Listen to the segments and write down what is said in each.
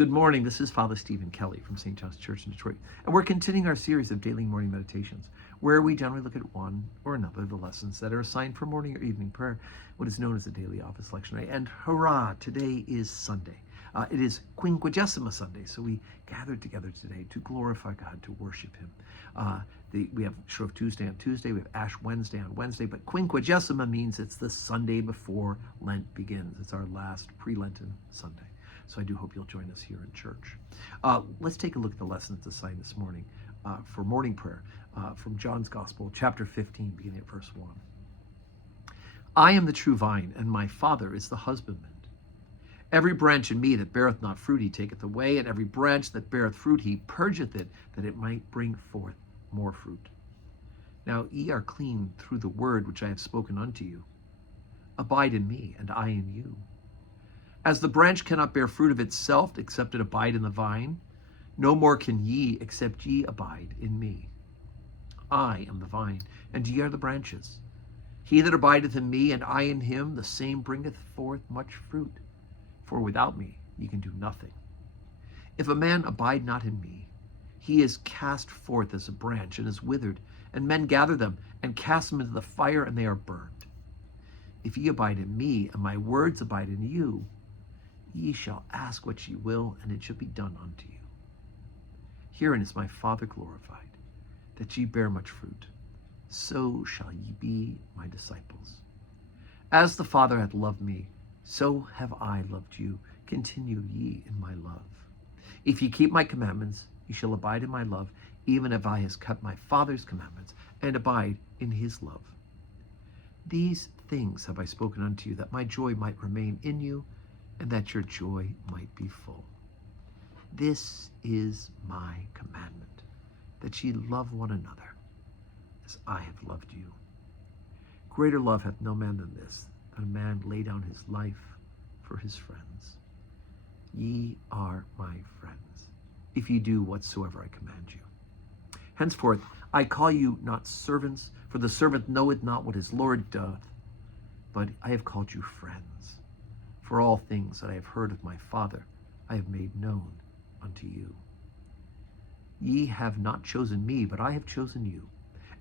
Good morning. This is Father Stephen Kelly from St. John's Church in Detroit, and we're continuing our series of daily morning meditations, where we generally look at one or another of the lessons that are assigned for morning or evening prayer, what is known as the daily office lectionary. And hurrah, today is Sunday. It is Quinquagesima Sunday, so we gathered together today to glorify God, to worship Him. We have Shrove Tuesday on Tuesday, we have Ash Wednesday on Wednesday, but Quinquagesima means it's the Sunday before Lent begins. It's our last pre-Lenten Sunday. So I do hope you'll join us here in church. Let's take a look at the lesson that's assigned this morning for morning prayer from John's Gospel, chapter 15, beginning at verse 1. I am the true vine, and my Father is the husbandman. Every branch in me that beareth not fruit he taketh away, and every branch that beareth fruit he purgeth it, that it might bring forth more fruit. Now ye are clean through the word which I have spoken unto you. Abide in me, and I in you. As the branch cannot bear fruit of itself, except it abide in the vine, no more can ye, except ye abide in me. I am the vine, and ye are the branches. He that abideth in me, and I in him, the same bringeth forth much fruit. For without me ye can do nothing. If a man abide not in me, he is cast forth as a branch, and is withered, and men gather them, and cast them into the fire, and they are burned. If ye abide in me, and my words abide in you, ye shall ask what ye will, and it shall be done unto you. Herein is my Father glorified, that ye bear much fruit. So shall ye be my disciples. As the Father hath loved me, so have I loved you. Continue ye in my love. If ye keep my commandments, ye shall abide in my love, even as I have kept my Father's commandments, and abide in his love. These things have I spoken unto you, that my joy might remain in you, and that your joy might be full. This is my commandment, that ye love one another, as I have loved you. Greater love hath no man than this, that a man lay down his life for his friends. Ye are my friends, if ye do whatsoever I command you. Henceforth I call you not servants, for the servant knoweth not what his Lord doth, but I have called you friends. For all things that I have heard of my Father, I have made known unto you. Ye have not chosen me, but I have chosen you,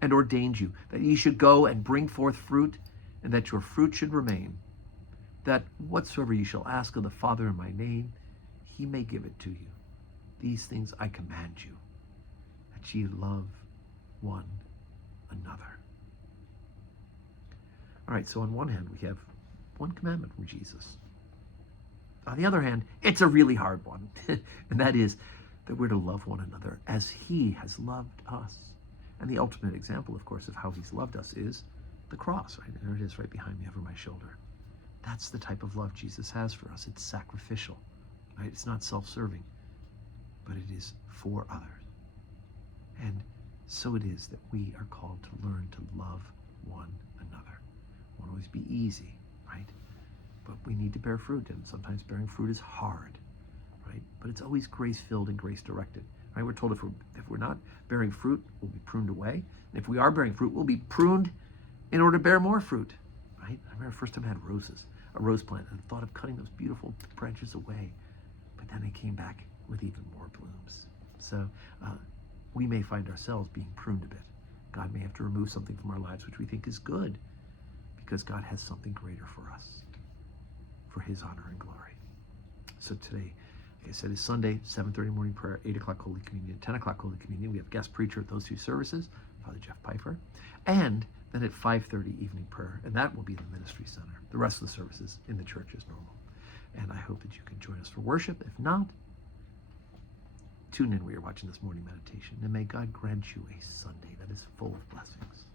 and ordained you, that ye should go and bring forth fruit, and that your fruit should remain, that whatsoever ye shall ask of the Father in my name, he may give it to you. These things I command you, that ye love one another. All right, so on one hand, we have one commandment from Jesus. On the other hand, it's a really hard one, and that is that we're to love one another as he has loved us. And the ultimate example, of course, of how he's loved us is the cross, right? There it is right behind me over my shoulder. That's the type of love Jesus has for us. It's sacrificial, right? It's not self-serving, but it is for others. And so it is that we are called to learn to love one another. It won't always be easy, right? But we need to bear fruit, and sometimes bearing fruit is hard, right? But it's always grace-filled and grace-directed, right? We're told if we're not bearing fruit, we'll be pruned away. And if we are bearing fruit, we'll be pruned in order to bear more fruit, right? I remember the first time I had a rose plant, and thought of cutting those beautiful branches away, but then they came back with even more blooms. So we may find ourselves being pruned a bit. God may have to remove something from our lives which we think is good, because God has something greater for us, for his honor and glory. So today, like I said, is Sunday, 7:30 morning prayer, 8 o'clock Holy Communion, 10 o'clock Holy Communion. We have guest preacher at those two services, Father Jeff Pfeiffer, and then at 5:30 evening prayer, and that will be in the ministry center. The rest of the services in the church as normal. And I hope that you can join us for worship. If not, tune in where you're watching this morning meditation, and may God grant you a Sunday that is full of blessings.